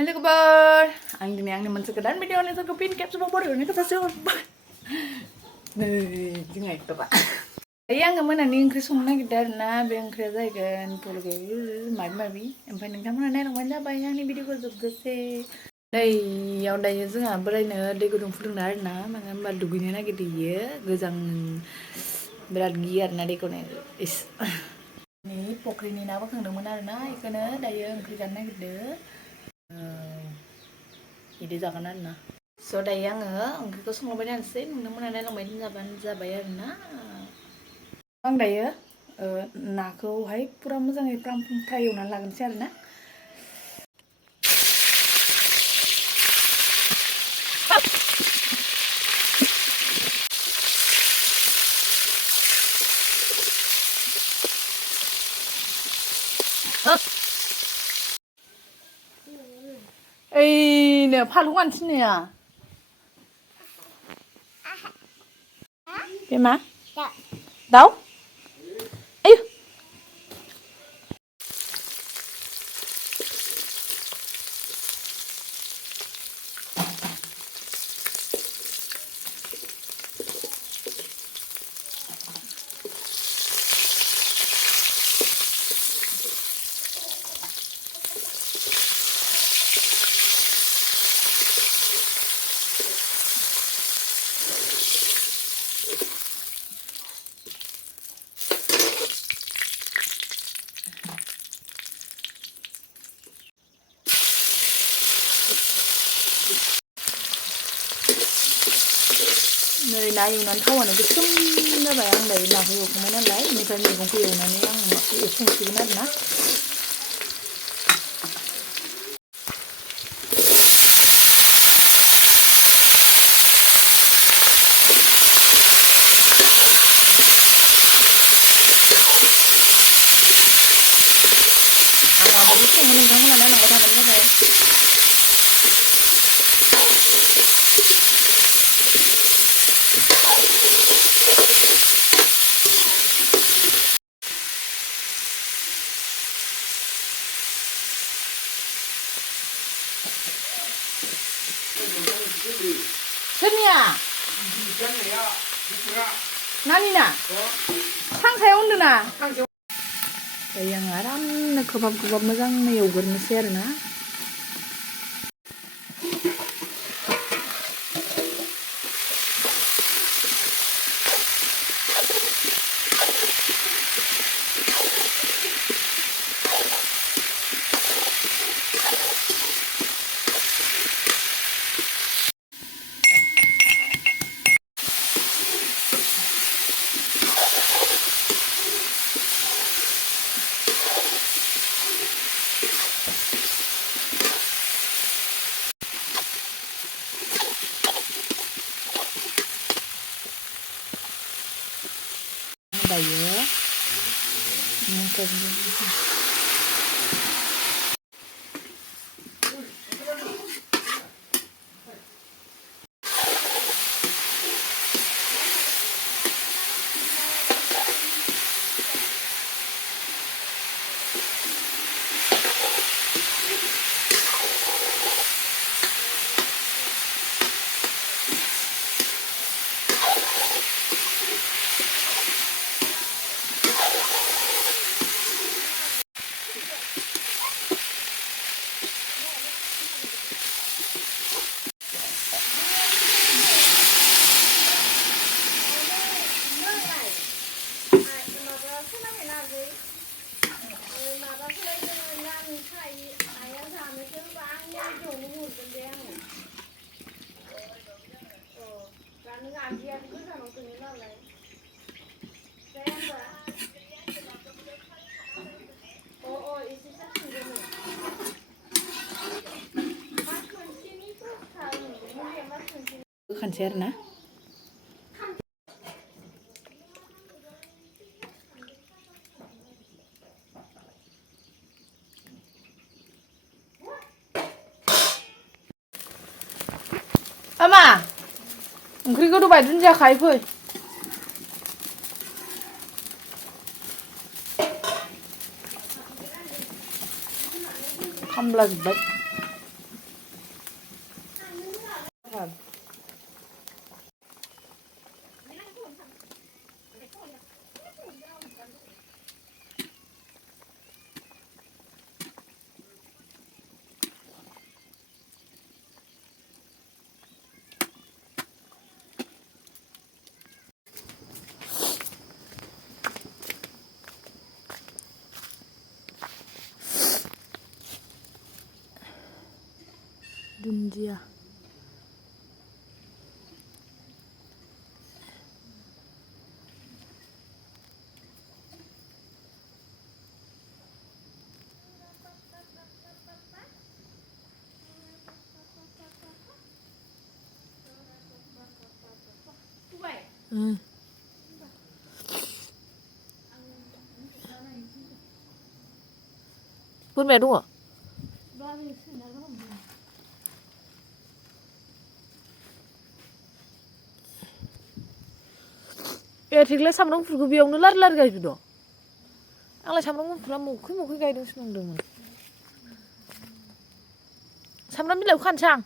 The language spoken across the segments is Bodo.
Halo kabar, दिनै आंनि मोनसे गोदान भिडिअनि थाखाय फिन खेबसेबाव बरायनानै खोथासो हरबाय। नै जोंहा बाबा दायो आङो मोनानि ओंख्रि संनो नागिरदों आरोना। बे ओंख्रिया जाहैगोन फुलकबि माबा माबि। ओमफ्राय नोंथांमोना नायलांबानो जाबाय आंनि भिडिअखौ जोबजासे। नैयाव दायो जोंहा बोरायनो दै गुदुं फुदुंना आरोना, मानो होनबा दुगैनो नागिरदों इयो गोजां बिराद गियो आरोना दैखौनो इस नै फख्रिनि ना बोखांदोंमोन आरोना, बेखौनो दायो ओंख्रि जानो नागिरदों। बिदि जागोन आरोना। स' दायो आङो ओंख्रिखौ संलांबाय थानोसै, नोंथांमोना नायलांबाय जाबानो जाबाय आरोना। आं दायो नाखौहाय पुरा मोजाङै फ्राय एवनानै लाग्रोनोसै आरोना। ओइनो फालु गान थिननाया बे मा दाउ आयु नै ना एवनानै थावानो गोसोम जाबाय। आं दायो नाखौ एवखांबाय नालाय, बेनिफ्राय मैगंखौ एवनानै आं संसिगोन आरोना। आं माबायदि सङो नोंथांमोना नायलांबाय थाबानो जाबाय। सोरनिया? नानिना फांखायाव उन्दुना दायो आं आरामनो खोबहाब खोबहाब मोजाङै एवग्रोनोसै आरोना। दायो होखानोसै आरोना। मामा ओंख्रि गोदौबाय दुन्दिया खायै फै। खामला जोब्बाय। दुन्दिया Pun mẹ đúng không? Ya थिगलाय सामब्राम गुफुरखौ बेयावनो लारि लारि गायदो दं आंलाय सामब्राम गुफुरा मौखै मौखै गायदोंसो नंदोंमोन सामब्राम बिलाइखौ खानोसै आं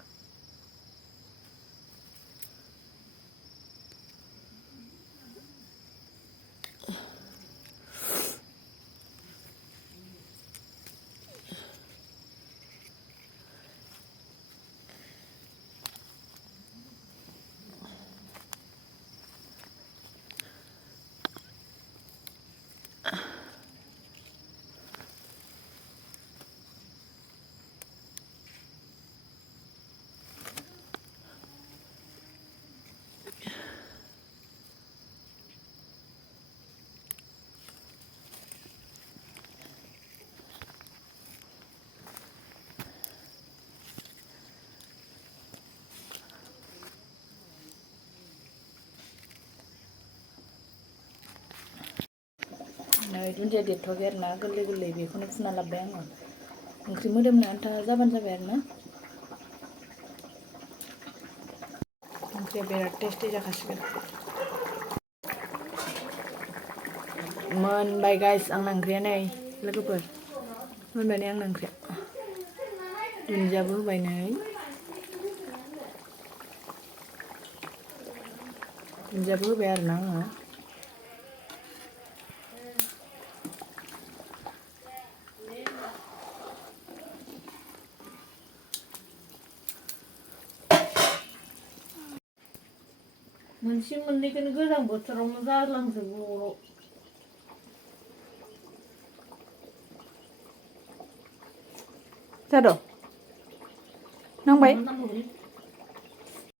नै दुन्दिया देरथ'वाखै आरोना गोरलै गोरलै बेखौनो फुना लाबोबाय आङो ओंख्रि मोदोमनो आन्था जाबानो जाबाय आरोना ओंख्रिया बिराद टेस्टि जाखासिगोन मोनबाय गाइस आंना ओंख्रिया नै लोगोफोर मोनबाय नै आंना ओंख्रिया दुन्दियाबो होबाय नै दुन्दियाबो होबाय आरोना आङो मोनसे मोननैखौनो गोजां बोथोरावनो जालांजोबो अराव जादों नांबाय